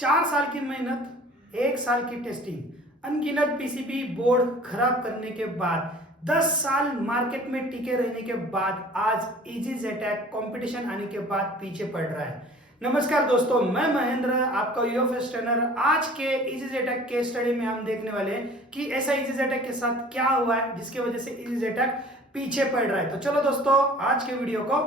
4 साल की मेहनत, 1 साल की टेस्टिंग, अनगिनत पीसीबी बोर्ड खराब करने के बाद 10 साल मार्केट में टिके रहने के बाद आज इजी जेटैक कंपटीशन आने के बाद पीछे पड़ रहा है। नमस्कार दोस्तों, मैं महेंद्र, आपका यूएफएस ट्रेनर। आज के इजी जेटैक के स्टडी में हम देखने वाले हैं कि ऐसा इजी जेटैक के साथ क्या हुआ है जिसकी वजह से इजी जेटैक पीछे पड़ रहा है। तो चलो दोस्तों, आज के वीडियो को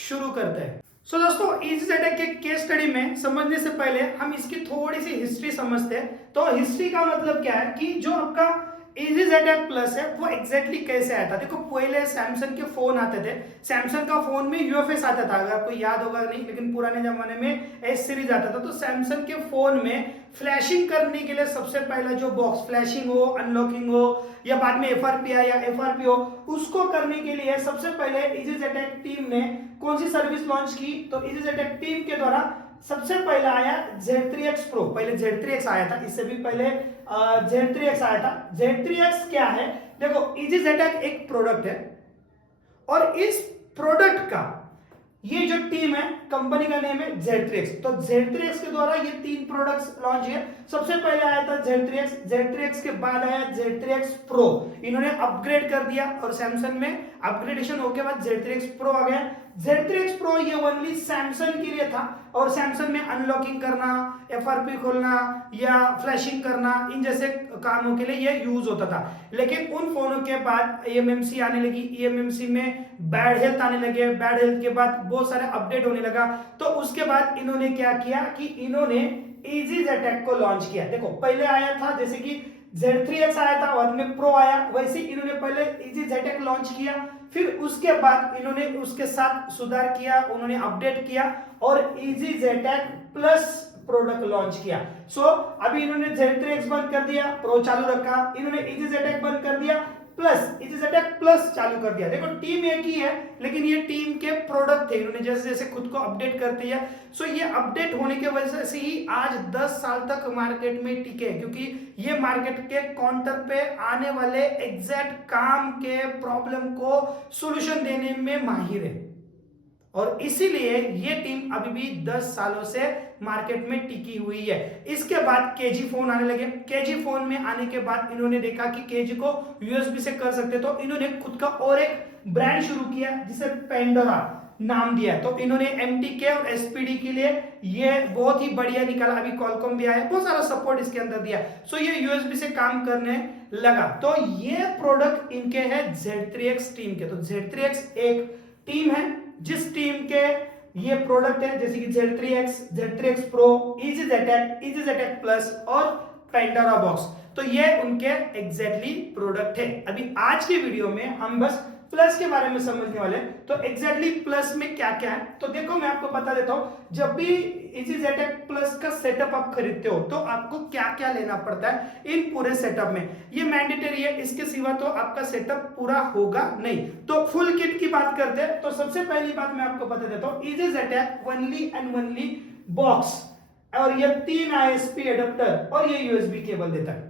शुरू करते हैं। दोस्तों, इजी जेटैक के केस स्टडी में समझने से पहले हम इसकी थोड़ी सी हिस्ट्री समझते हैं। तो हिस्ट्री का मतलब क्या है कि जो आपका इजी जेटैक प्लस है वो एग्जैक्टली कैसे आया था। देखो, पहले सैमसंग के फोन आते थे, सैमसंग का फोन में यूएफएस आता था, अगर आपको याद होगा नहीं, लेकिन पुराने जमाने में एस सीरीज आता था। तो सैमसंग के फोन में फ्लैशिंग करने के लिए सबसे पहला जो बॉक्स, फ्लैशिंग हो, अनलॉकिंग हो या बाद में एफआरपी या एफआरपी हो, उसको करने के लिए सबसे पहले इजी जेटैक टीम ने कौन सी सर्विस लॉन्च की। तो इजी जेटैक टीम के द्वारा सबसे पहला आया Z3X Pro। पहले Z3X आया था, इससे भी पहले Z3X आया था। Z3X क्या है? देखो, इजी जेटैक एक प्रोडक्ट है और इस प्रोडक्ट का ये जो टीम है, कंपनी का नेम है Z3X। तो Z3X के द्वारा ये 3 प्रोडक्ट्स लॉन्च किए। सबसे पहले आया था Z3X, Z3X के बाद आया Z3X Pro। इन्होंने अपग्रेड कर दिया और सैमसंग में अपग्रेडेशन होके बाद Z3X Pro आ गया। Z3X Pro ये ओनली सैमसंग के लिए था और सैमसंग में अनलॉकिंग करना, एफआरपी खोलना या फ्लैशिंग करना, इन जैसे कामों के लिए ये यूज होता था। लेकिन उन फोनों के बाद ईएमएमसी आने लगी, ईएमएमसी में बैड हेल्थ आने लगे, बैड हेल्थ के बाद बहुत सारे अपडेट होने लगा। तो उसके बाद इन्होंने क्या किया कि इन्होंने इजी जेटैक को लॉन्च किया। देखो, पहले आया था जैसे कि Z3X आया था, बाद में प्रो आया, वैसे इन्होंने पहले इजी जेटैक लॉन्च किया, फिर उसके बाद इन्होंने उसके साथ सुधार किया, उन्होंने अपडेट किया और easy JTAG plus product launch किया। अभी इन्होंने Z3X बंद कर दिया, प्रो चालू रखा, इन्होंने इजी जेटैक बंद कर दिया, प्लस इजी जेटैक प्लस चालू कर दिया। देखो, टीम एक ही है लेकिन ये टीम के प्रोडक्ट थे, इन्होंने जैसे जैसे खुद को अपडेट करते हैं। ये अपडेट होने की वजह से ही आज 10 साल तक मार्केट में टिके, क्योंकि ये मार्केट के काउंटर पे आने वाले एग्जैक्ट काम के प्रॉब्लम को सॉल्यूशन देने में माहिर है और इसीलिए ये टीम अभी भी 10 सालों से मार्केट में टिकी हुई है। इसके बाद केजी फोन आने लगे। केजी फोन में आने के बाद इन्होंने देखा कि केजी को यूएसबी से कर सकते, तो इन्होंने खुद का और एक ब्रांड शुरू किया जिसे पेंडोरा नाम दिया। तो इन्होंने एमटीके और एसपीडी के लिए ये बहुत ही बढ़िया निकाला। अभी कॉलकॉम भी आया, बहुत सारा सपोर्ट इसके अंदर दिया। ये यूएसबी से काम करने लगा। तो ये प्रोडक्ट इनके है Z3X टीम के। तो Z3X एक टीम है जिस टीम के ये प्रोडक्ट है, जैसे कि Z3X, Z3X Pro, easy JTAG plus और पेंडोरा बॉक्स। तो ये उनके एग्जैक्टली प्रोडक्ट है। अभी आज के वीडियो में हम बस प्लस के बारे में समझने वाले हैं। तो एग्जैक्टली प्लस में क्या क्या है, तो देखो मैं आपको बता देता हूं। जब भी इजी जेटैक प्लस का सेटअप आप खरीदते हो तो आपको क्या क्या लेना पड़ता है इन पूरे सेटअप में, ये मैंडेटरी है, इसके सिवा तो आपका सेटअप पूरा होगा नहीं। तो फुल किट की बात करते हैं तो सबसे पहली बात मैं आपको बता देता हूं, easy JTAG only and only box और ये 3 आईएसपी एडाप्टर और ये यूएसबी केबल देता है।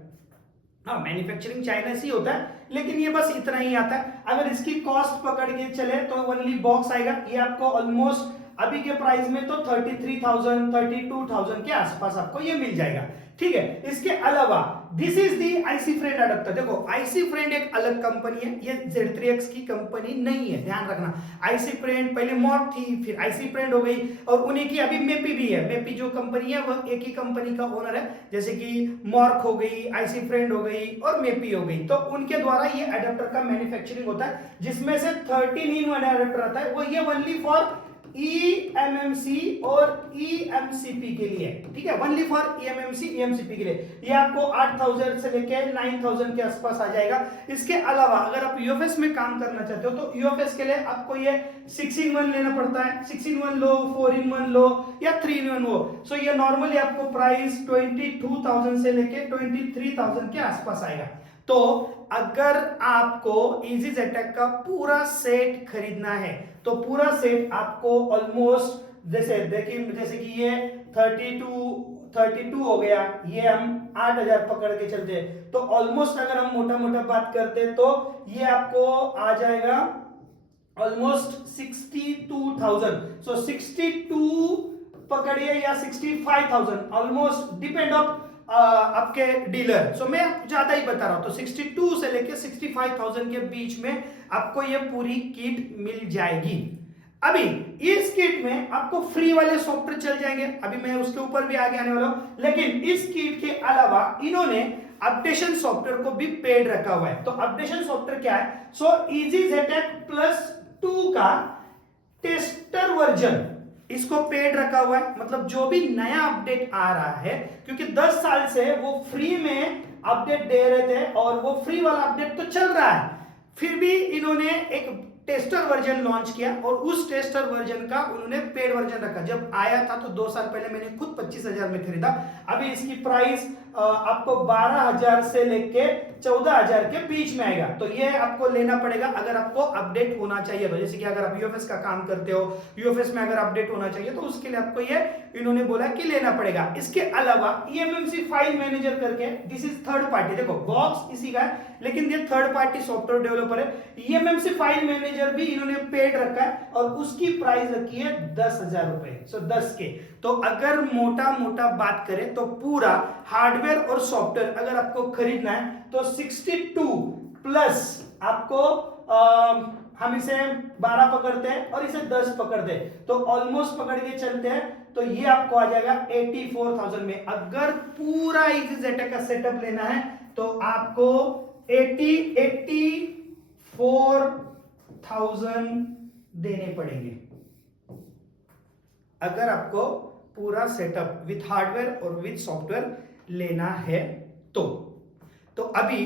हाँ, मैन्युफैक्चरिंग चाइना से ही होता है लेकिन ये बस इतना ही आता है। अगर इसकी कॉस्ट पकड़ के चले तो ओनली बॉक्स आएगा, ये आपको ऑलमोस्ट अभी के प्राइस में तो 33,000 32,000 के आसपास आपको ये मिल जाएगा। ठीक है, इसके अलावा this is the IC friend adapter. देखो, आईसी फ्रेंड एक अलग कंपनी है, ये Z3X की कंपनी नहीं है, ध्यान रखना। आईसी फ्रेंड पहले मॉर्क थी, फिर आईसी फ्रेंड हो गई और उन्हीं की अभी मेपी भी है। मेपी जो कंपनी है वो एक ही कंपनी का ओनर है, जैसे कि मॉर्क हो गई, आईसी फ्रेंड हो गई और मेपी हो गई। तो उनके द्वारा ये अडेप्टर का मैन्युफैक्चरिंग होता है, जिसमें से 13-in-1 अडेप्टर आता है। वो ये ओनली फॉर EMMC और EMCP के लिए, ठीक है, ओनली फॉर EMMC EMCP के लिए। ये आपको 8,000 से लेके 9,000 के आसपास आ जाएगा। इसके अलावा अगर आप यूएफएस में काम करना चाहते हो तो यूएफएस के लिए आपको ये 6-in-1 लेना पड़ता है। 6-in-1 लो, 4-in-1 लो या 3-in-1 हो। ये नॉर्मली आपको प्राइस 22,000 से लेके 23,000 के आसपास आएगा। तो अगर आपको इजी जेटैक का पूरा सेट खरीदना है तो पूरा सेट आपको ऑलमोस्ट, जैसे देखिए, जैसे कि ये 32 हो गया, ये हम 8,000 पकड़ के चलते हैं तो ऑलमोस्ट अगर हम मोटा मोटा बात करते हैं तो ये आपको आ जाएगा ऑलमोस्ट 62,000। 62 पकड़िए या 65,000 ऑलमोस्ट डिपेंड ऑफ आपके डीलर। सो मैं ज्यादा ही बता रहा हूं, तो 62 से लेके 65,000 के बीच में आपको ये पूरी किट मिल जाएगी। अभी इस किट में आपको फ्री वाले सॉफ्टवेयर चल जाएंगे, अभी मैं उसके ऊपर भी आगे आने वाला हूं, लेकिन इस किट के अलावा इन्होंने अपडेशन सॉफ्टवेयर को भी पेड रखा हुआ है। तो अपडेशन सॉफ्टवेयर क्या है? सो EasyZTech+2 का टेस्टर वर्जन इसको पेड रखा हुआ है, मतलब जो भी नया अपडेट आ रहा है, क्योंकि 10 साल से वो फ्री में अपडेट दे रहे थे और वो फ्री वाला अपडेट तो चल रहा है, फिर भी इन्होंने एक टेस्टर वर्जन लॉन्च किया और उस टेस्टर वर्जन का उन्होंने पेड वर्जन रखा। जब आया था तो 2 साल पहले मैंने खुद 25,000 में खरीदा, अभी इसकी प्राइस आपको 12,000 से लेके 14,000 के बीच में आएगा। तो ये आपको लेना पड़ेगा अगर आपको अपडेट होना चाहिए। तो जैसे कि अगर आप यूएफएस का काम करते हो, यूएफएस में अगर अपडेट होना चाहिए तो उसके लिए आपको ये इन्होंने बोला कि लेना पड़ेगा। इसके अलावा EMMC फाइल मैनेजर करके, दिस इज थर्ड पार्टी, देखो बॉक्स इसी का है लेकिन ये थर्ड पार्टी सॉफ्टवेयर डेवलपर है। EMMC फाइल मैनेजर भी इन्होंने पेड रखा है और उसकी प्राइस रखी है 10,000 रुपए, सो 10 के। तो अगर मोटा मोटा बात करें तो पूरा हार्डवेयर और सॉफ्टवेयर अगर आपको खरीदना है तो 62 प्लस आपको हम इसे 12 पकड़ते हैं और इसे 10 पकड़ते हैं तो ऑलमोस्ट पकड़ के चलते हैं तो ये आपको आ जाएगा 84,000 में। अगर पूरा EasyZTech का सेटअप लेना है तो आपको 84,000 देने पड़ेंगे अगर आपको पूरा सेटअप विथ हार्डवेयर और विथ सॉफ्टवेयर लेना है तो अभी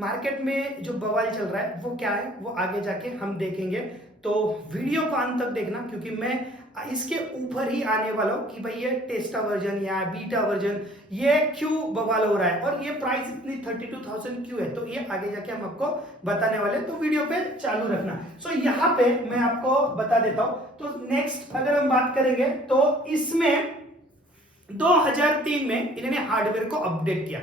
मार्केट में जो बवाल चल रहा है वो क्या है वो आगे जाके हम देखेंगे। तो वीडियो को अंत तक देखना क्योंकि मैं इसके ऊपर ही आने वाला हूं कि भाई ये टेस्टा वर्जन या बीटा वर्जन ये क्यों बवाल हो रहा है और ये प्राइस इतनी 32,000 क्यों है, तो ये आगे जाके हम आपको बताने वाले हैं, तो वीडियो पे चालू रखना। सो यहाँ पे मैं आपको बता देता हूं। तो नेक्स्ट अगर हम बात करेंगे तो इसमें 2003 में इन्होंने हार्डवेयर को अपडेट किया,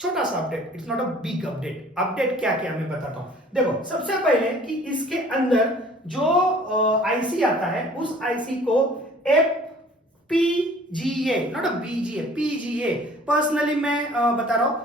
छोटा सा update, it's not a big update. Update क्या किया मैं बताता हूं। देखो सबसे पहले कि इसके अंदर जो आईसी आता है उस आईसी को FPGA, not a BGA, PGA, personally मैं बता रहा हूं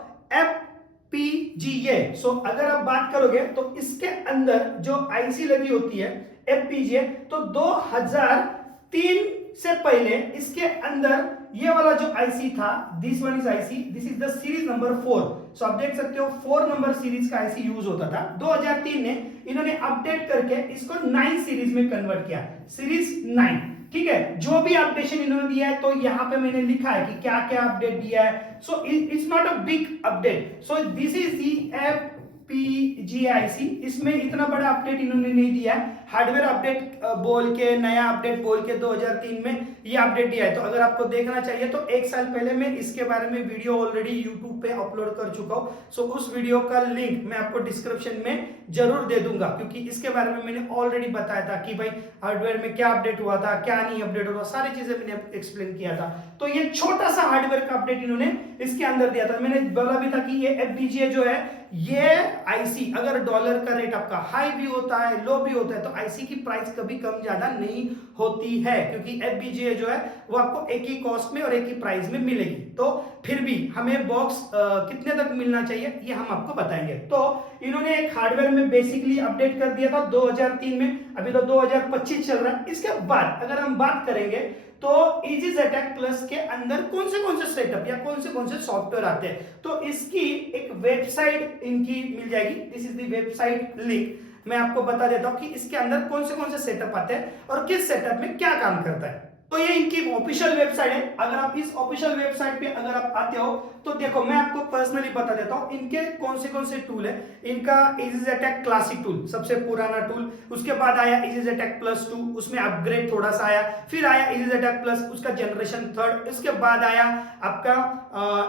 FPGA। सो अगर आप बात करोगे तो इसके अंदर जो आईसी लगी होती है FPGA, तो 2003 से पहले इसके अंदर ये वाला जो आईसी था, this one is IC, this is the series number 4। सो आप देख सकते हो 4 नंबर सीरीज का आईसी यूज होता था। 2003 में इन्होंने अपडेट करके इसको 9 सीरीज में कन्वर्ट किया, सीरीज 9। ठीक है, जो भी अपडेशन इन्होंने दिया है तो यहां पे मैंने लिखा है कि क्या क्या अपडेट दिया है। So it's not a big update. So this is the FPGA, इसमें इतना बड़ा अपडेट इन्होंने नहीं दिया है। हार्डवेयर अपडेट बोल के, नया अपडेट बोल के 2003 में ये अपडेट दिया है। तो अगर आपको देखना चाहिए तो 1 साल पहले मैं इसके बारे में वीडियो ऑलरेडी YouTube पे अपलोड कर चुका हूं। सो उस वीडियो का लिंक मैं आपको डिस्क्रिप्शन में जरूर दे दूंगा क्योंकि इसके बारे में मैंने ऑलरेडी बताया था कि भाई हार्डवेयर में क्या अपडेट हुआ था, क्या नहीं अपडेट हुआ, सारी चीजें मैंने एक्सप्लेन किया था। तो ये छोटा सा हार्डवेयर का अपडेट इन्होंने इसके अंदर दिया था। मैंने बोला भी था कि ये FPGA जो है ये आईसी, अगर डॉलर का रेट आपका हाई भी होता है लो भी होता है तो आईसी की प्राइस कभी कम ज्यादा नहीं होती है क्योंकि FPGA जो है वो आपको एक ही कॉस्ट में और एक ही प्राइस में मिलेगी। तो फिर भी हमें बॉक्स कितने तक मिलना चाहिए ये हम आपको बताएंगे। तो इन्होंने एक हार्डवेयर में बेसिकली अपडेट कर दिया था 2003 में, अभी तो 2025 चल रहा है। इसके बाद अगर हम बात करेंगे तो EasyZTech+ के अंदर कौन से सेटअप या कौन से सॉफ्टवेयर आते हैं, तो इसकी एक वेबसाइट इनकी मिल जाएगी। This is the website link, मैं आपको बता देता हूं कि इसके अंदर कौन से सेटअप आते हैं और किस सेटअप में क्या काम करता है। तो ये इनकी ऑफिशियल वेबसाइट है। अगर आप इस ऑफिशियल वेबसाइट पे अगर आप आते हो तो देखो मैं आपको पर्सनली बता देता हूं इनके कौन से टूल है। इनका EasyZTech क्लासिक टूल सबसे पुराना टूल, उसके बाद आया EasyZTech+2, उसमें अपग्रेड थोड़ा सा आया, फिर आया EasyZTech+, उसका जनरेशन 3, इसके बाद आया आपका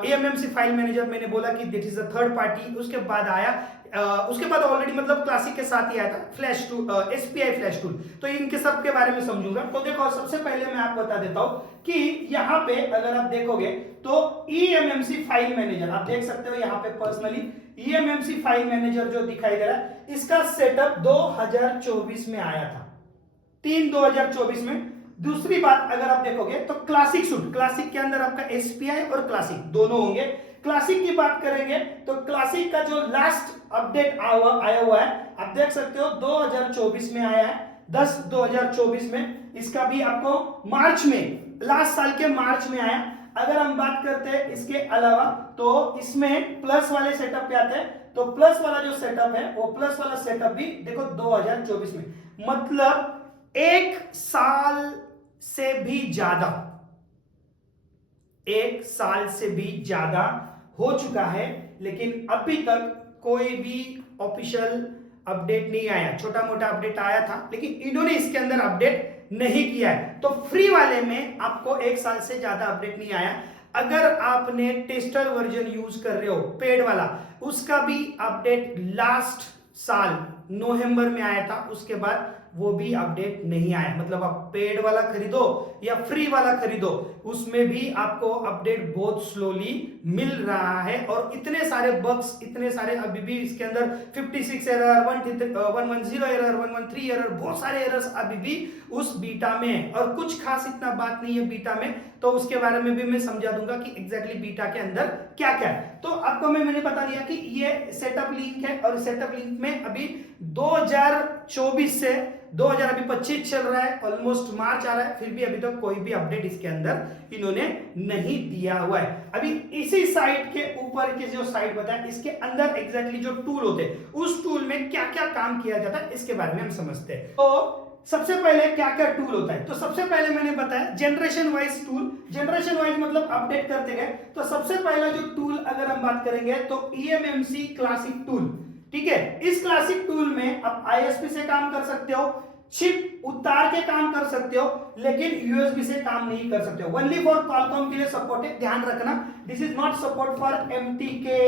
EMMC फाइल मैनेजर, मैंने बोला कि this is the third party. उसके बाद आया उसके बाद ऑलरेडी मतलब क्लासिक के साथ ही आया था flash tool, SPI flash tool. तो इनके सब के बारे में समझूंगा। तो देखो सबसे पहले मैं आपको बता देता हूं कि यहाँ पे अगर आप देखोगे तो EMMC फाइल मैनेजर आप देख सकते हो यहाँ पे पर्सनली EMMC फाइल मैनेजर जो दिखाई दे रहा है इसका सेटअप 2024 में आया था, 3/2024 में दूसरी बात अगर आप देखोगे तो क्लासिक सूट, क्लासिक के अंदर आपका एसपीआई और क्लासिक दोनों होंगे। क्लासिक की बात करेंगे तो क्लासिक का जो लास्ट अपडेट आया हुआ है आप देख सकते हो 2024 में आया है, 10/2024 में। इसका भी आपको मार्च में, लास्ट साल के मार्च में आया। अगर हम बात करते हैं इसके अलावा तो इसमें प्लस वाले सेटअप पे आते हैं, तो प्लस वाला जो सेटअप है वो प्लस वाला सेटअप भी देखो 2024 में, मतलब 1 साल से भी ज्यादा, 1 साल से भी ज्यादा हो चुका है, लेकिन अभी तक कोई भी ऑफिशियल अपडेट नहीं आया। छोटा मोटा अपडेट आया था लेकिन इन्होंने इसके अंदर अपडेट नहीं किया है। तो फ्री वाले में आपको 1 साल से ज्यादा अपडेट नहीं आया। अगर आपने टेस्टर वर्जन यूज कर रहे हो पेड वाला, उसका भी अपडेट लास्ट साल नवंबर में आया था, उसके बाद वो भी अपडेट नहीं आया। मतलब आप पेड वाला खरीदो या फ्री वाला खरीदो, उसमें भी आपको अपडेट बहुत स्लोली मिल रहा है। और इतने सारे बग्स, इतने सारे अभी भी इसके अंदर 56 एरर, 110 एरर, 113 एरर, बहुत सारे एरर्स अभी भी उस बीटा में है। और कुछ खास इतना बात नहीं है बीटा में, तो उसके बारे में भी मैं समझा दूंगा कि एग्जैक्टली बीटा के अंदर क्या क्या है। तो आपको मैंने बता दिया कि ये सेटअप लिंक है, और सेटअप लिंक में अभी 2024 से 2025 चल रहा है, ऑलमोस्ट मार्च आ रहा है, फिर भी अभी तक कोई भी अपडेट इसके अंदर इन्होंने नहीं दिया हुआ है। अभी इसी साइट के ऊपर के जो साइट बताया, इसके अंदर एग्जैक्टली जो टूल होते हैं उस टूल में क्या क्या काम किया जाता है इसके बारे में हम समझते हैं। तो सबसे पहले क्या क्या टूल होता है, तो सबसे पहले मैंने बताया generation wise tool. Generation wise मतलब अपडेट करते गए। तो सबसे पहला जो टूल अगर हम बात करेंगे तो ईएमएमसी क्लासिक टूल, ठीक है। इस क्लासिक टूल में आप आईएसपी से काम कर सकते हो, चिप उतार के काम कर सकते हो, लेकिन यूएसबी से काम नहीं कर सकते हो। ओनली फॉर क्वालकॉम के लिए सपोर्ट है, ध्यान रखना। This is not support for MTK,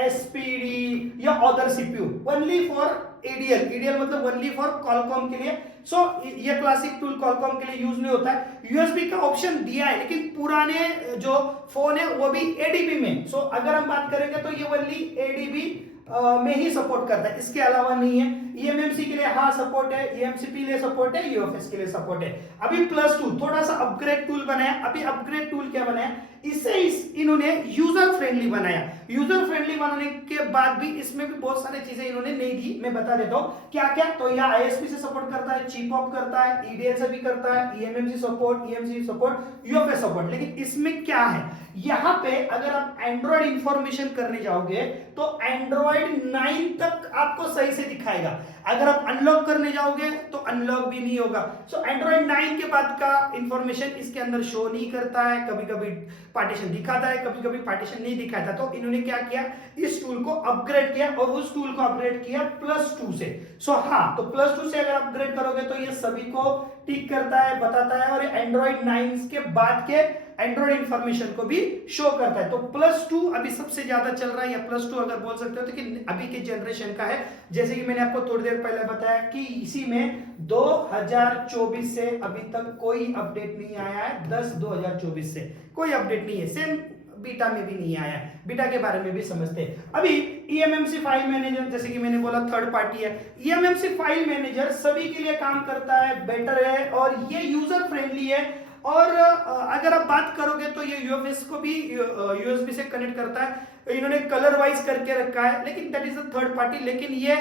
SPD या other CPU, only for ADL. ADL मतलब ओनली फॉर क्वालकॉम के लिए। सो ये क्लासिक टूल क्वालकॉम के लिए यूज नहीं होता है। यूएसबी का ऑप्शन दिया है, लेकिन पुराने जो फोन है वो भी एडीबी में। सो अगर हम बात करेंगे तो ये ओनली एडीबी में ही सपोर्ट करता है, इसके अलावा नहीं है। ईएमएमसी के लिए हाँ सपोर्ट है, ईएमसीपी के लिए सपोर्ट है, यूएफएस के लिए सपोर्ट है। अभी प्लस टूल थोड़ा सा अपग्रेड टूल बनाया। अभी अपग्रेड टूल क्या बनाया, इसे इन्होंने यूजर फ्रेंडली बनाया। यूजर फ्रेंडली बनाने के बाद भी इसमें भी बहुत सारी चीजें इन्होंने नहीं दी, मैं बता देता हूं क्या क्या। तो यह आईएसपी से सपोर्ट करता है, चिप ऑफ करता है, ईडीएल से भी करता है, eMMC support, EMC support, UFS support. लेकिन इसमें क्या है, यहां पे अगर आप एंड्रॉइड इंफॉर्मेशन करने जाओगे तो एंड्रॉइड 9 तक आपको सही से दिखाएगा। अगर आप अनलॉक करने जाओगे तो अनलॉक भी नहीं होगा। सो एंड्रॉइड 9 के बाद का इंफॉर्मेशन इसके अंदर शो नहीं करता है। कभी कभी पार्टीशन दिखाता है, कभी कभी पार्टीशन नहीं दिखाता। तो इन्होंने क्या किया, इस टूल को अपग्रेड किया, और उस टूल को अपग्रेड किया +2 से। सो हाँ, तो +2 से अगर अपग्रेड करोगे तो ये सभी को टिक करता है, बताता है, और एंड्रॉइड 9 के बाद के एंड्रॉइड इंफॉर्मेशन को भी शो करता है। तो +2 अभी सबसे ज्यादा चल रहा है, या +2 अगर बोल सकते हो तो कि अभी के जनरेशन का है। जैसे कि मैंने आपको थोड़ी देर पहले बताया कि इसी में 2024 से अभी तक कोई अपडेट नहीं आया है। 10/2024 से कोई अपडेट नहीं है। सेम बीटा में भी नहीं आया है। बीटा के बारे में भी समझते हैं। अभी ईएमएमसी फाइल मैनेजर, जैसे कि मैंने बोला थर्ड पार्टी है। ईएमएमसी फाइल मैनेजर सभी के लिए काम करता है, बेटर है, और ये यूजर फ्रेंडली है। और अगर आप बात करोगे तो ये यूएफएस को भी यूएसबी से कनेक्ट करता है। इन्होंने कलर वाइज करके रखा है, लेकिन that is a third party. लेकिन ये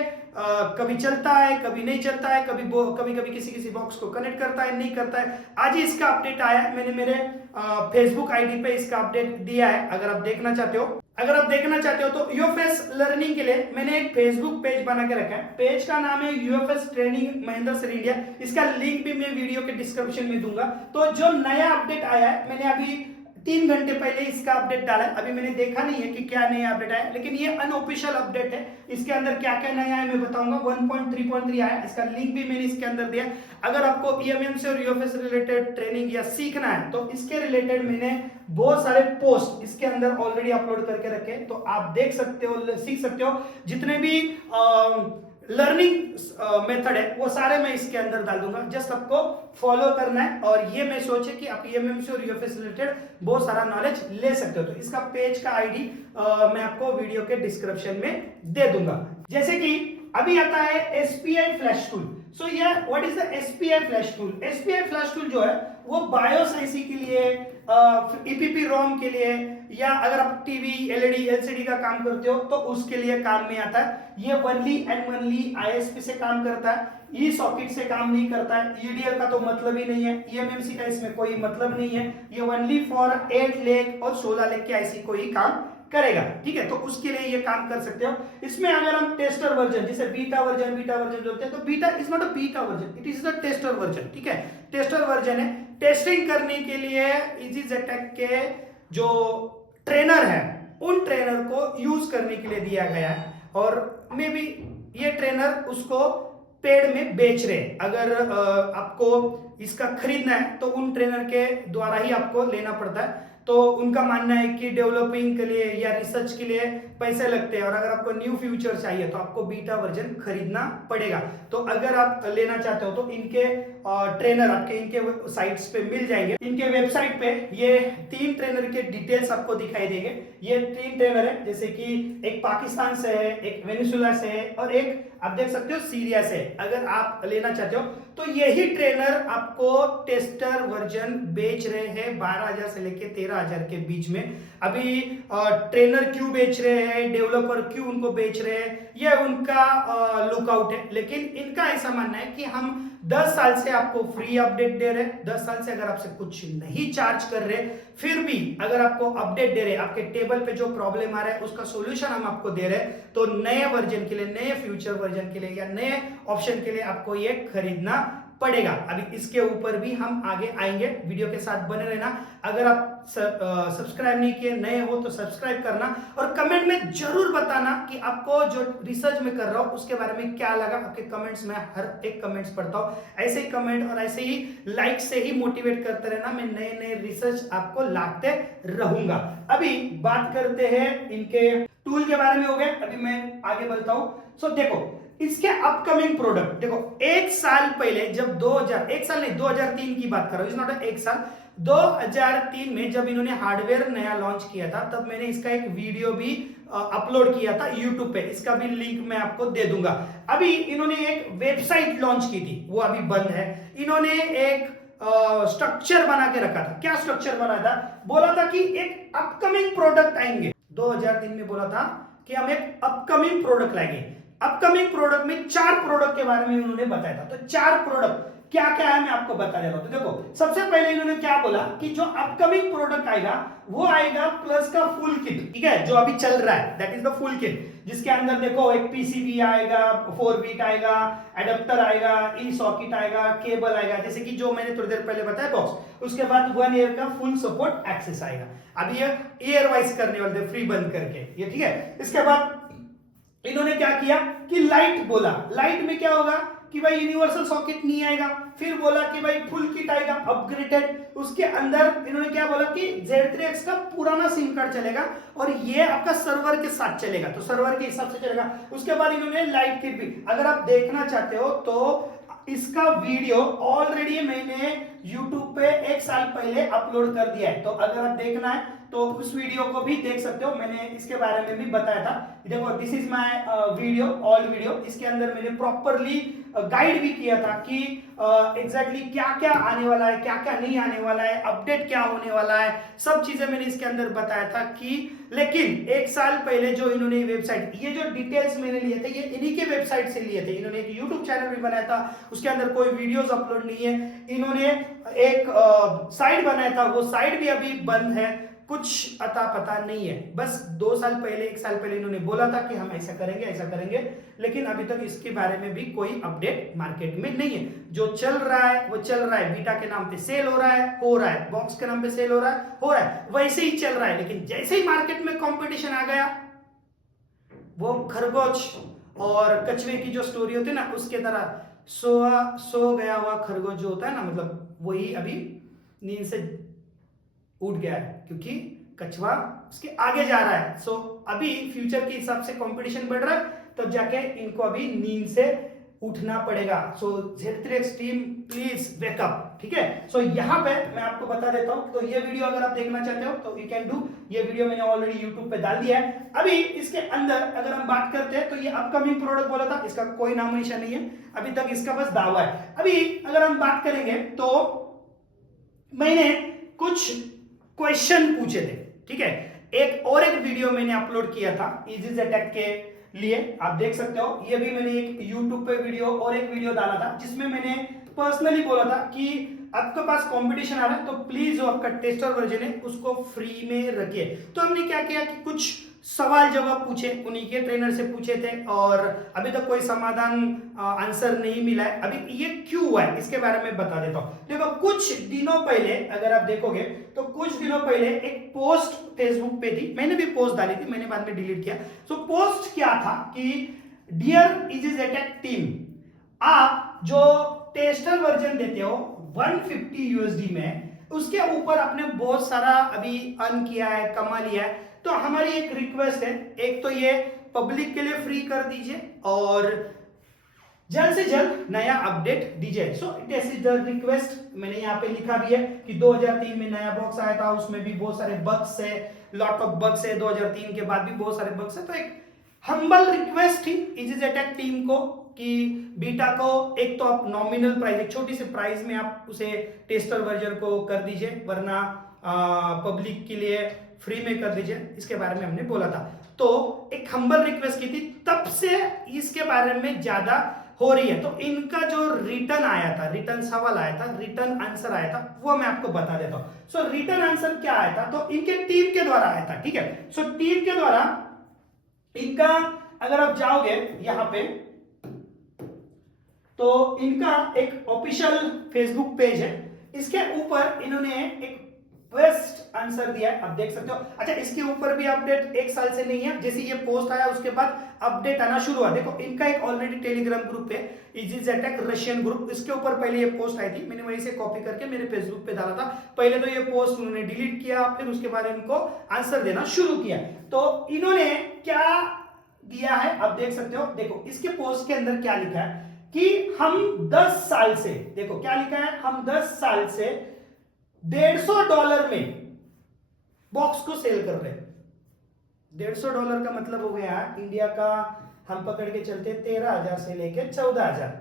कभी चलता है, कभी नहीं चलता है, कभी कभी किसी बॉक्स को कनेक्ट करता है, नहीं करता है। आज ही इसका अपडेट आया है, मैंने मेरे फेसबुक आईडी पे इसका अपडेट दिया है। अगर आप देखना चाहते हो तो यूएफएस लर्निंग के लिए मैंने एक फेसबुक पेज बना के रखा है। पेज का नाम है UFS training Mahendra sir India. इसका लिंक भी मैं वीडियो के डिस्क्रिप्शन में दूंगा। तो जो नया अपडेट आया है, मैंने अभी 3 घंटे पहले इसका अपडेट डाला है। अभी मैंने देखा नहीं है कि क्या नया अपडेट आया, लेकिन ये अनऑफिशियल अपडेट है। इसके अंदर क्या क्या नया है मैं बताऊंगा। 1.3.3 आया, इसका लिंक भी मैंने इसके अंदर दिया। अगर आपको ईएमएमसी और यूएफएस रिलेटेड ट्रेनिंग या सीखना है तो इसके रिलेटेड मैंने बहुत सारे पोस्ट इसके अंदर ऑलरेडी अपलोड करके रखे, तो आप देख सकते हो, सीख सकते हो। जितने भी लर्निंग मेथड है वो सारे मैं इसके अंदर डाल दूंगा। जस्ट आपको फॉलो करना है, और ये मैं सोचे कि आप ईएमएमसी और यूएफएस रिलेटेड बहुत सारा नॉलेज ले सकते हो। तो इसका पेज का आईडी मैं आपको वीडियो के डिस्क्रिप्शन में दे दूंगा। जैसे कि अभी आता है एसपीआई फ्लैश टूल। सो ये what is the SPI flash tool? SPI flash tool जो है वो बायोस आईसी के लिए, ईपीपी रोम के लिए, या अगर आप टीवी एलईडी एलसीडी का काम करते हो तो उसके लिए काम में आता है। ये ओनली एंड ओनली आईएसपी से काम करता है, ई सॉकेट से काम नहीं करता है। ईडीएल का तो मतलब ही नहीं है, ईएमएमसी का इसमें कोई मतलब नहीं है। ये ओनली फॉर 8 लेग और 16 लेग के आईसी को ही काम करेगा, ठीक है। तो उसके लिए ये काम कर सकते हो। इसमें अगर हम टेस्टर वर्जन, जैसे बीटा वर्जन जो होते हैं, तो beta is not a beta version, it is the tester version, ठीक है। टेस्टर वर्जन है। टेस्टिंग करने के लिए EasyJet के जो ट्रेनर है उन ट्रेनर को यूज करने के लिए दिया गया है, और मे बी ये ट्रेनर उसको पेड में बेच रहे हैं। अगर आपको इसका खरीदना है तो उन ट्रेनर के द्वारा ही आपको लेना पड़ता है। तो उनका मानना है कि डेवलपिंग के लिए या रिसर्च के लिए पैसे लगते हैं, और अगर आपको न्यू फ्यूचर चाहिए तो आपको बीटा वर्जन खरीदना पड़ेगा। तो अगर आप लेना चाहते हो तो इनके ट्रेनर आपके इनके साइट्स पे मिल जाएंगे। इनके वेबसाइट पे ये 3 ट्रेनर के डिटेल्स आपको दिखाई देंगे। ये 3 ट्रेनर है, जैसे कि एक पाकिस्तान से है, एक वेनेजुएला से है, और एक आप देख सकते हो सीरिया से। अगर आप लेना चाहते हो तो यही ट्रेनर आपको टेस्टर वर्जन बेच रहे हैं 12,000 से लेके 13,000 के बीच में। अभी ट्रेनर क्यों बेच रहे हैं, डेवलपर क्यों उनको बेच रहे हैं, यह उनका लुकआउट है। लेकिन इनका ऐसा मानना है कि हम 10 साल से आपको फ्री अपडेट दे रहे हैं। 10 साल से अगर आपसे कुछ नहीं चार्ज कर रहे, फिर भी अगर आपको अपडेट दे रहे, आपके टेबल पे जो प्रॉब्लम आ रहा है उसका सॉल्यूशन हम आपको दे रहे हैं, तो नए वर्जन के लिए, नए फ्यूचर वर्जन के लिए या नए ऑप्शन के लिए आपको ये खरीदना पड़ेगा। अभी इसके ऊपर भी हम आगे आएंगे, वीडियो के साथ बने रहना। अगर आप सब्सक्राइब नहीं किए, नए हो तो सब्सक्राइब करना, और कमेंट में जरूर बताना कि आपको जो रिसर्च में कर रहा हूं उसके बारे में क्या लगा। आपके कमेंट्स में हर एक कमेंट्स पढ़ता हूं। ऐसे ही कमेंट और ऐसे ही लाइक से ही मोटिवेट करते रहना, मैं नए नए रिसर्च आपको लाते रहूंगा। अभी बात करते हैं इनके टूल के बारे में, हो गया। अभी मैं आगे बढ़ता हूं। सो देखो इसके अपकमिंग प्रोडक्ट, देखो 1 साल पहले जब 2003 की बात कर रहा हूं, इज नॉट 1 साल, 2003 में जब इन्होंने हार्डवेयर नया लॉन्च किया था, तब मैंने इसका एक वीडियो भी अपलोड किया था यूट्यूब पे। इसका भी लिंक मैं आपको दे दूंगा। अभी इन्होंने एक वेबसाइट लॉन्च की थी, वो अभी बंद है। इन्होंने एक स्ट्रक्चर बना के रखा था। क्या स्ट्रक्चर बना था? बोला था कि एक अपकमिंग प्रोडक्ट आएंगे। 2003 में बोला था कि हम एक अपकमिंग प्रोडक्ट लाएंगे। अपकमिंग प्रोडक्ट में 4 प्रोडक्ट के बारे में उन्होंने बताया था। तो 4 प्रोडक्ट क्या क्या है मैं आपको बता देता हूं। तो देखो सबसे पहले इन्होंने क्या बोला कि जो अपकमिंग प्रोडक्ट आएगा वो आएगा प्लस का फुल किट, ठीक है, जो अभी चल रहा है, that is the full kit, जिसके अंदर देखो एक पीसीबी आएगा, 4 बिट आएगा, एडेप्टर आएगा, ई सॉकेट आएगा, केबल आएगा, जैसे कि जो मैंने थोड़ी देर पहले बताया बॉक्स। उसके बाद 1 ईयर का फुल सपोर्ट एक्सेस आएगा। अभी ये ईयर वाइज करने वाले थे, फ्री बंद करके, ये ठीक है। इसके बाद इन्होंने क्या किया कि लाइट बोला। लाइट में क्या होगा कि भाई यूनिवर्सल सॉकेट नहीं आएगा। फिर बोला कि भाई फुल किट आएगा अपग्रेडेड। उसके अंदर इन्होंने क्या बोला कि Z3X का पुराना सिम कार्ड चलेगा और ये आपका सर्वर के साथ चलेगा, तो सर्वर के हिसाब से चलेगा। उसके बाद इन्होंने लाइट किट भी, अगर आप देखना चाहते हो तो इसका वीडियो ऑलरेडी मैंने YouTube पे 1 साल पहले अपलोड कर दिया है, तो अगर आप देखना है तो उस वीडियो को भी देख सकते हो। मैंने इसके बारे में भी बताया था। देखो this is my video, all video. इसके अंदर मैंने प्रॉपरली गाइड भी किया था कि एग्जैक्टली क्या क्या आने वाला है, क्या क्या नहीं आने वाला है, अपडेट क्या होने वाला है, सब चीजें मैंने इसके अंदर बताया था कि। लेकिन 1 साल पहले जो इन्होंने वेबसाइट, ये जो डिटेल्स मैंने लिए थे ये इन्हीं के वेबसाइट से लिए थे। इन्होंने एक यूट्यूब चैनल भी बनाया था, उसके अंदर कोई वीडियोस अपलोड नहीं है। इन्होंने एक साइट बनाया था, वो साइट भी अभी बंद है, कुछ अता पता नहीं है। बस 2 साल पहले, 1 साल पहले इन्होंने बोला था कि हम ऐसा करेंगे, ऐसा करेंगे, लेकिन अभी तक इसके बारे में भी कोई अपडेट मार्केट में नहीं है। जो चल रहा है वो चल रहा है, बीटा के नाम पे सेल हो रहा है, बॉक्स के नाम पे सेल हो रहा है, वैसे ही चल रहा है। लेकिन जैसे ही मार्केट में कंपटीशन आ गया, वो खरगोश और कछुए की जो स्टोरी होती है ना, उसके तरह सो गया हुआ खरगोश जो होता है ना, मतलब वही अभी नींद से उठ गया है, क्योंकि कछुआ उसके आगे जा रहा है। सो अभी फ्यूचर के हिसाब से कंपटीशन बढ़ रहा है, तब जाके इनको अभी नींद से उठना पड़ेगा। सो Z3X टीम प्लीज वेकअप, ठीक है। सो यहाँ पे मैं आपको बता देता हूँ, तो ये वीडियो अगर आप देखना चाहते हो तो यू कैन डू ये वीडियो मैंने ऑलरेडी यूट्यूब पे डाल दिया है। अभी इसके अंदर अगर हम बात करते हैं तो ये अपकमिंग प्रोडक्ट बोला था, इसका कोई नामो निशान नहीं है अभी तक, इसका बस दावा है। अभी अगर हम बात करेंगे तो मैंने कुछ क्वेश्चन पूछे थे, ठीक है। एक वीडियो मैंने अपलोड किया था EasyJet के लिए, आप देख सकते हो। ये भी मैंने एक YouTube पे वीडियो और एक वीडियो डाला था जिसमें मैंने पर्सनली बोला था कि आपके पास कंपटीशन आ रहा है तो प्लीज जो आपका टेस्टर वर्जन है उसको फ्री में रखिए। तो हमने क्या किया कि कुछ सवाल जवाब पूछे, उन्हीं के ट्रेनर से पूछे थे और अभी तक कोई समाधान आंसर नहीं मिला है। अभी ये क्यों हुआ है इसके बारे में बता देता हूं। देखो कुछ दिनों पहले अगर आप देखोगे तो कुछ दिनों पहले एक पोस्ट फेसबुक पे थी, मैंने भी पोस्ट डाली थी, मैंने बाद में डिलीट किया। तो पोस्ट क्या था कि डियर EasyJet टीम, आप जो टेस्टर वर्जन देते हो 150 USD में, उसके ऊपर आपने बहुत सारा अभी अर्न किया है, कमा लिया है। तो हमारी एक रिक्वेस्ट है, एक तो ये पब्लिक के लिए फ्री कर दीजिए और जल्द से जल्द नया अपडेट दीजिए। So this is the request. मैंने यहाँ पे लिखा भी है कि 2003 में नया बॉक्स आया था, उसमें भी बहुत सारे बग्स है, लॉट ऑफ बग्स है, 2003 के बाद भी बहुत सारे बग्स है। तो एक हम्बल रिक्वेस्ट थी EasyJet टीम को कि बीटा को एक तो आप नॉमिनल प्राइस, एक छोटी सी प्राइस में आप उसे टेस्टर वर्जन को कर दीजिए, वरना पब्लिक के लिए फ्री में कर दीजिए। इसके बारे में हमने बोला था, तो एक हम्बल रिक्वेस्ट की थी, तब से इसके बारे में ज्यादा हो रही है। तो इनका जो रिटर्न आया था, रिटर्न सवाल आया था, रिटर्न आंसर आया था, वो मैं आपको बता देता हूं। सो रिटर्न आंसर क्या आया था, तो इनके टीम के द्वारा आया था, ठीक है। सो टीम के द्वारा इनका अगर आप जाओगे यहां पे तो इनका एक ऑफिशियल फेसबुक पेज है, इसके ऊपर इन्होंने एक बेस्ट आंसर दिया है, आप देख सकते हो। अच्छा, इसके ऊपर भी अपडेट एक साल से नहीं है, जैसे ये पोस्ट आया उसके बाद अपडेट आना शुरू हुआ। देखो इनका एक ऑलरेडी टेलीग्राम ग्रुप है EasyJet रशियन ग्रुप, इसके ऊपर पहले ये पोस्ट आई थी, मैंने वहीं से कॉपी करके मेरे फेसबुक पे डाला था। पहले तो ये पोस्ट उन्होंने डिलीट किया, फिर उसके बाद इनको आंसर देना शुरू किया। तो इन्होंने क्या दिया है आप देख सकते हो। देखो इसके पोस्ट के अंदर क्या लिखा है कि हम 10 साल से, देखो क्या लिखा है, हम 10 साल से $150 में बॉक्स को सेल कर रहे हैं। $150 का मतलब हो गया इंडिया का, हम पकड़ के चलते 13,000 से लेके 14,000।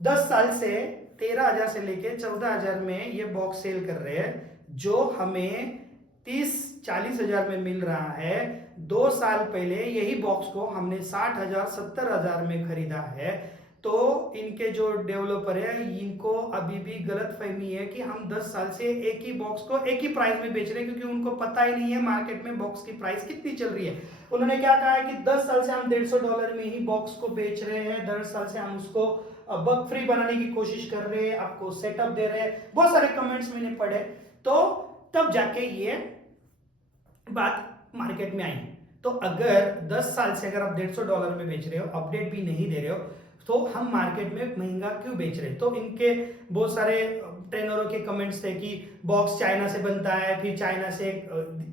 10 साल से 13,000 से लेके 14,000 में ये बॉक्स सेल कर रहे हैं, जो हमें 30-40 हजार में मिल रहा है। 2 साल पहले यही बॉक्स को हमने 60,000 70,000 में खरीदा है। तो इनके जो डेवलपर है इनको अभी भी गलत फहमी है कि हम 10 साल से एक ही बॉक्स को एक ही प्राइस में बेच रहे हैं, क्योंकि उनको पता ही नहीं है मार्केट में बॉक्स की प्राइस कितनी चल रही है। उन्होंने क्या कहा है कि 10 साल से हम $150 में ही बॉक्स को बेच रहे हैं, 10 साल से हम उसको बग फ्री बनाने की कोशिश कर रहे हैं, आपको सेटअप दे रहे हैं। बहुत सारे कमेंट्स मैंने पढ़े, तो तब जाके ये बात मार्केट में आई। तो अगर 10 साल से अगर आप $150 में बेच रहे हो, अपडेट भी नहीं दे रहे हो, तो हम मार्केट में महंगा क्यों बेच रहे हैं। तो इनके बहुत सारे ट्रेनरों के कमेंट्स थे कि बॉक्स चाइना से बनता है, फिर चाइना से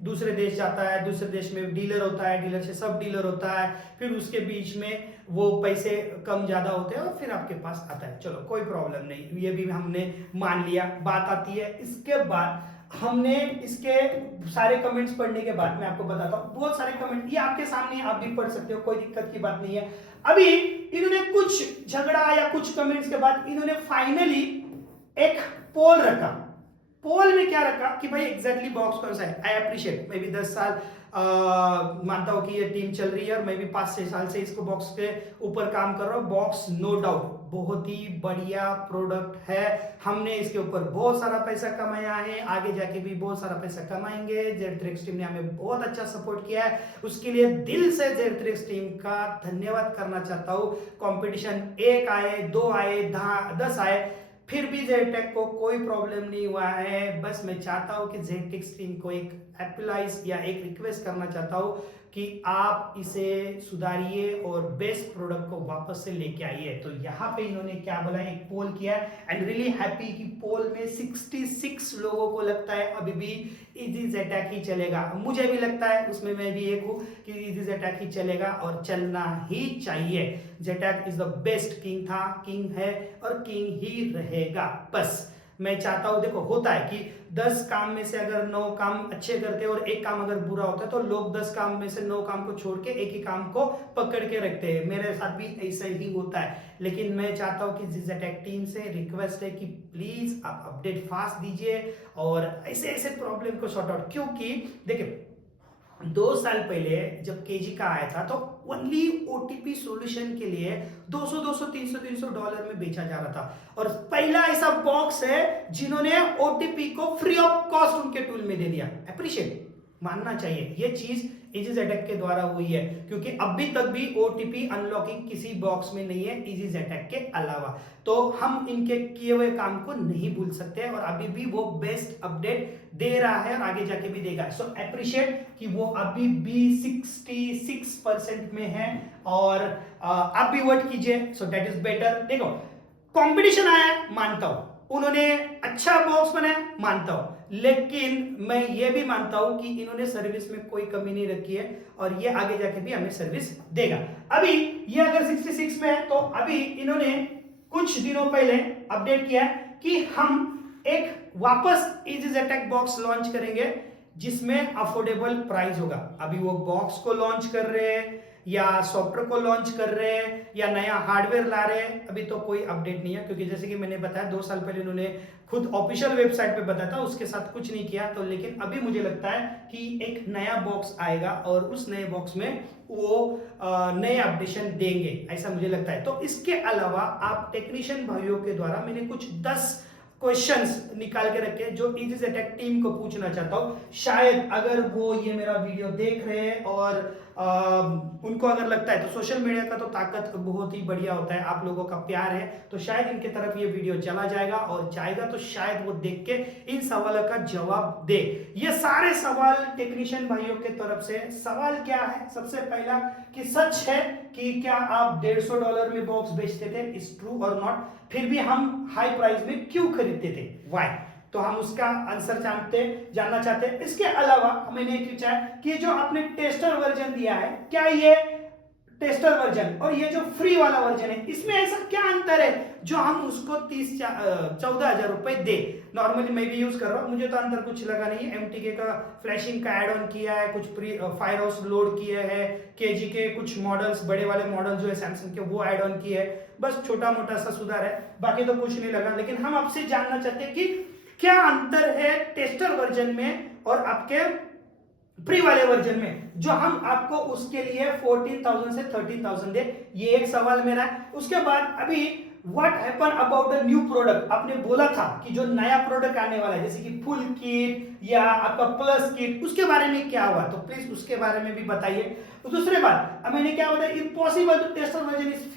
दूसरे देश जाता है, दूसरे देश में डीलर होता है, डीलर से सब डीलर होता है, फिर उसके बीच में वो पैसे कम ज्यादा होते हैं और फिर आपके पास आता है। चलो कोई प्रॉब्लम नहीं, ये भी हमने मान लिया। बात आती है इसके बाद, हमने इसके सारे कमेंट्स पढ़ने के बाद मैं आपको बताता हूं, बहुत सारे कमेंट ये आपके सामने, आप भी पढ़ सकते हो, कोई दिक्कत की बात नहीं है। अभी इन्होंने कुछ झगड़ा या कुछ कमेंट्स के बाद इन्होंने फाइनली एक पोल रखा। पोल में क्या रखा कि भाई एग्जैक्टली बॉक्स कौन सा है। आई अप्रिशिएट, मैं भी 10 साल मानता हूं कि ये टीम चल रही है और मैं भी 5-6 साल से इसको बॉक्स के ऊपर काम कर रहा हूं। बॉक्स नो डाउट बहुत ही बढ़िया प्रोडक्ट है, हमने इसके ऊपर बहुत सारा पैसा कमाया है, आगे जाके भी बहुत सारा पैसा कमाएंगे। Z3X टीम ने हमें बहुत अच्छा सपोर्ट किया है, उसके लिए दिल से Z3X टीम का धन्यवाद करना चाहता हूं। कंपटीशन 1 आए, 2 आए, 10 आए, फिर भी Z-Tech को कोई प्रॉब्लम नहीं हुआ है। बस मैं चाहता हूं कि Z-Tech टीम को एक एप्लाइज या एक रिक्वेस्ट करना चाहता हूं कि आप इसे सुधारिए और बेस्ट प्रोडक्ट को वापस से लेके आइए। तो यहाँ पे इन्होंने क्या बोला, एक पोल किया एंड रियली हैप्पी कि पोल में 66 लोगों को लगता है अभी भी EasyJet ही चलेगा। मुझे भी लगता है, उसमें मैं भी एक हूँ कि EasyJet ही चलेगा और चलना ही चाहिए। Z-Tech is the best, king था, किंग है और किंग ही रहेगा। बस मैं चाहता हूँ, देखो होता है कि 10 काम में से अगर 9 काम अच्छे करते हैं और एक काम अगर बुरा होता है तो लोग 10 काम में से 9 काम को छोड़ के एक ही काम को पकड़ के रखते हैं। मेरे साथ भी ऐसा ही होता है। लेकिन मैं चाहता हूँ कि ज़िगज़ैगटैग टीम से रिक्वेस्ट है कि प्लीज आप अपडेट फास्ट दीजिए और ऐसे ऐसे प्रॉब्लम को सॉर्ट आउट, क्योंकि देखिए 2 साल पहले जब केजी का आया था तो ओनली ओटीपी सॉल्यूशन के लिए 200 200 300 300 डॉलर में बेचा जा रहा था। और पहला ऐसा बॉक्स है जिन्होंने ओटीपी को फ्री ऑफ कॉस्ट उनके टूल में दे दिया। अप्रिशिएट मानना चाहिए, ये चीज ईजीजेटैग के द्वारा हुई है, क्योंकि अभी तक भी ओटीपी अनलॉकिंग किसी बॉक्स में नहीं है ईजीजेटैग के अलावा। तो हम इनके किए हुए काम को नहीं भूल सकते और अभी भी वो बेस्ट अपडेट दे रहा है और आगे जाके भी देगा। सो अप्रिशिएट कि वो अभी भी 66% में है और आप भी वर्क कीजिए, सो दैट इज बेटर। देखो कंपटीशन आया है, मानता हूं, उन्होंने अच्छा बॉक्स बनाया, मानता हूं, लेकिन मैं ये भी मानता हूं कि इन्होंने सर्विस में कोई कमी नहीं रखी है और ये आगे जाके भी हमें सर्विस देगा। अभी ये अगर 66 में है तो अभी इन्होंने कुछ दिनों पहले अपडेट किया है कि हम एक वापस ईजीजेटैग बॉक्स लॉन्च करेंगे जिसमें अफोर्डेबल प्राइस होगा। अभी वो बॉक्स को लॉन्च कर रहे हैं या सॉफ्टवेयर को लॉन्च कर रहे हैं या नया हार्डवेयर ला रहे हैं, अभी तो कोई अपडेट नहीं है, क्योंकि जैसे कि मैंने बताया 2 साल पहले उन्होंने खुद ऑफिशियल वेबसाइट पे बताया था, उसके साथ कुछ नहीं किया। तो लेकिन अभी मुझे लगता है कि एक नया बॉक्स आएगा और उस नए बॉक्स में वो नए अपडेशन देंगे, ऐसा मुझे लगता है। तो इसके अलावा आप टेक्नीशियन भाइयों के द्वारा मैंने कुछ 10 क्वेश्चंस निकाल के रखे जो ईजीजेटैग टीम को पूछना चाहता हूं। शायद अगर वो ये मेरा वीडियो देख रहे हैं और उनको अगर लगता है, तो सोशल मीडिया का तो ताकत बहुत ही बढ़िया होता है, आप लोगों का प्यार है, तो शायद इनके तरफ ये वीडियो चला जाएगा और जाएगा तो शायद वो देख के इन सवालों का जवाब दे। ये सारे सवाल टेक्नीशियन भाइयों के तरफ से। सवाल क्या है? सबसे पहला कि सच है कि क्या आप $150 में बॉक्स बेचते थे, इज ट्रू और नॉट? फिर भी हम हाई प्राइस में क्यों खरीदते थे, व्हाई? तो हम उसका आंसर जानना चाहते हैं। इसके अलावा मैंने ये पूछा है कि जो आपने टेस्टर वर्जन दिया है, क्या ये टेस्टर वर्जन और ये जो फ्री वाला वर्जन है, इसमें ऐसा क्या अंतर है जो हम उसको 14,000 रुपए दे? नॉर्मली मैं भी यूज कर रहा हूँ, मुझे तो अंतर कुछ लगा नहीं है। MTK का फ्लैशिंग का एड ऑन किया है, कुछ फायर हाउस लोड किया है, KG के कुछ मॉडल्स, बड़े वाले मॉडल जो है सैमसंग के, वो एड ऑन किए है, बस छोटा मोटा सा सुधार है, बाकी तो कुछ नहीं लगा। लेकिन हम आपसे जानना चाहते हैं कि क्या अंतर है टेस्टर वर्जन में और आपके फ्री वाले वर्जन में, जो हम आपको उसके लिए 14,000 से 30,000 दे? ये एक सवाल मेरा है। उसके बाद अभी what happen about the new product? आपने बोला था कि जो नया प्रोडक्ट आने वाला है, जैसे कि फुल किट या आपका प्लस किट, उसके बारे में क्या हुआ? तो प्लीज उसके बारे में भी बताइए। तो दूसरी बात, अब मैंने क्या बताया, इफ पॉसिबल तो टेस्टर वर्जन इज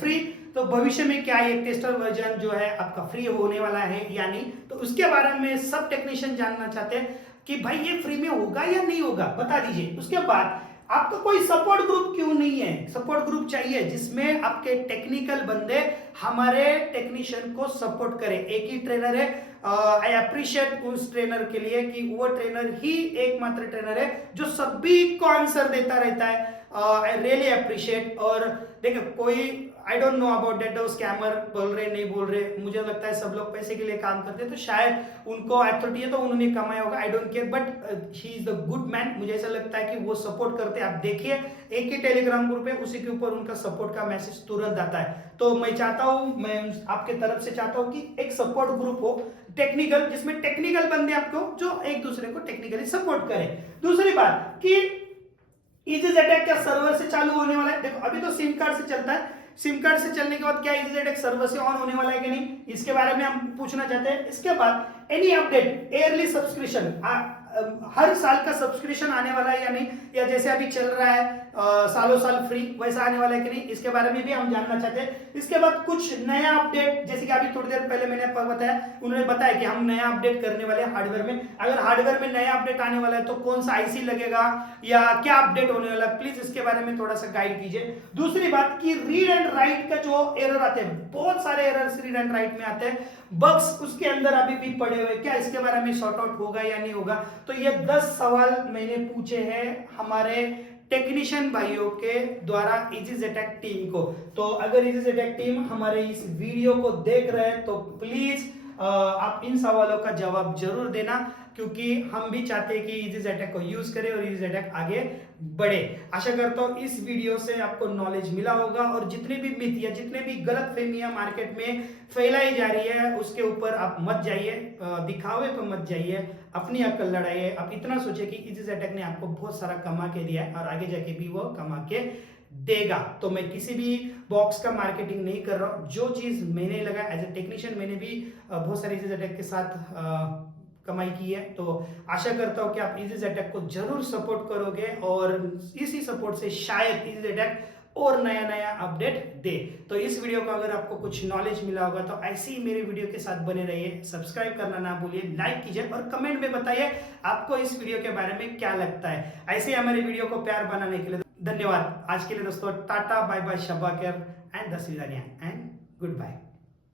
फ्री, तो भविष्य में क्या ये टेस्टर वर्जन जो है आपका फ्री होने वाला है या नहीं? तो उसके बारे में सब टेक्नीशियन जानना चाहते हैं कि भाई ये फ्री में होगा या नहीं होगा, बता दीजिए। उसके बाद आपका कोई सपोर्ट ग्रुप क्यों नहीं है? सपोर्ट ग्रुप चाहिए जिसमें आपके टेक्निकल बंदे हमारे टेक्नीशियन को सपोर्ट करें। एक ही ट्रेनर है, आई अप्रिशिएट उस ट्रेनर के लिए कि वो ट्रेनर ही एकमात्र ट्रेनर है जो सभी को आंसर देता रहता है। I really appreciate. और देखो कोई I don't know about that, scammer बोल रहे नहीं बोल रहे, मुझे लगता है सब लोग पैसे के लिए काम करते हैं, तो शायद उनको अथॉरिटी है तो उन्होंने कमाया होगा, I don't care, but he is the good man. मुझे ऐसा लगता है कि वो सपोर्ट करते हैं। आप देखिए एक ही टेलीग्राम ग्रुप है, उसी के ऊपर उनका सपोर्ट का मैसेज तुरंत आता है। तो मैं चाहता हूं, मैं आपके तरफ से चाहता हूं कि एक सपोर्ट ग्रुप हो टेक्निकल, जिसमें टेक्निकल बंदे आपको जो एक दूसरे को टेक्निकली सपोर्ट करें। दूसरी बात कि ईजीजेटैग क्या सर्वर से चालू होने वाला है? देखो अभी तो सिम कार्ड से चलता है, सिम कार्ड से चलने के बाद क्या ईजीजेटैग सर्वर से ऑन होने वाला है कि नहीं, इसके बारे में हम पूछना चाहते हैं। इसके बाद एनी अपडेट ईयरली सब्सक्रिप्शन, हर साल का सब्सक्रिप्शन आने वाला है या नहीं, या जैसे अभी चल रहा है सालों साल फ्री, वैसा आने वाला है कि नहीं, इसके बारे में भी हम जानना चाहते हैं। इसके बाद कुछ नया अपडेट, जैसे कि अभी थोड़ी देर पहले मैंने आपको बताया, उन्होंने बताया कि हम नया अपडेट करने वाले हैं हार्डवेयर में। अगर हार्डवेयर में नया अपडेट आने वाला है तो कौन सा आईसी लगेगा या क्या अपडेट होने वाला है, प्लीज इसके बारे में थोड़ा सा गाइड कीजिए। दूसरी बात कि रीड एंड राइट का जो एरर आते हैं, बहुत सारे एरर्स रीड एंड राइट में आते हैं, बग्स उसके अंदर अभी भी पड़े हुए, क्या इसके बारे में सॉर्ट आउट होगा या नहीं होगा? तो ये 10 सवाल मैंने पूछे हैं हमारे टेक्नीशियन भाइयों के द्वारा ईजीजेटैग टीम को। तो अगर ईजीजेटैग टीम हमारे इस वीडियो को देख रहे हैं तो प्लीज आप इन सवालों का जवाब जरूर देना, क्योंकि हम भी चाहते हैं कि इजी अटैक को यूज करें और इजी अटैक आगे बढ़े। आशा करता हूँ इस वीडियो से आपको नॉलेज मिला होगा और जितने भी मिथ या जितने भी गलत फहमियां मार्केट में फैलाई जा रही है उसके ऊपर आप मत जाइए, दिखावे पर मत जाइए, अपनी अक्ल लड़ाइए। आप इतना सोचिए कि इजी अटैक ने आपको बहुत सारा कमा के दिया है और आगे जाके भी वो कमा के देगा। तो मैं किसी भी बॉक्स का मार्केटिंग नहीं कर रहा हूँ, जो चीज मैंने लगा एज ए टेक्नीशियन मैंने भी बहुत सारे इजी अटैक के साथ कमाई की है। तो आशा करता हूं कि आप इजी अटैक को जरूर सपोर्ट करोगे और इसी सपोर्ट से शायद इजी अटैक और नया नया अपडेट दे। तो इस वीडियो को अगर आपको कुछ नॉलेज मिला होगा तो ऐसे ही मेरे वीडियो के साथ बने रहिए, सब्सक्राइब करना ना भूलिए, लाइक कीजिए और कमेंट में बताइए आपको इस वीडियो के बारे में क्या लगता है। ऐसे ही हमारे वीडियो को प्यार बनाने के लिए धन्यवाद। आज के लिए दोस्तों टाटा बाय बाय, शब्बा केयर एंड दस विदानिया एंड गुड बाय।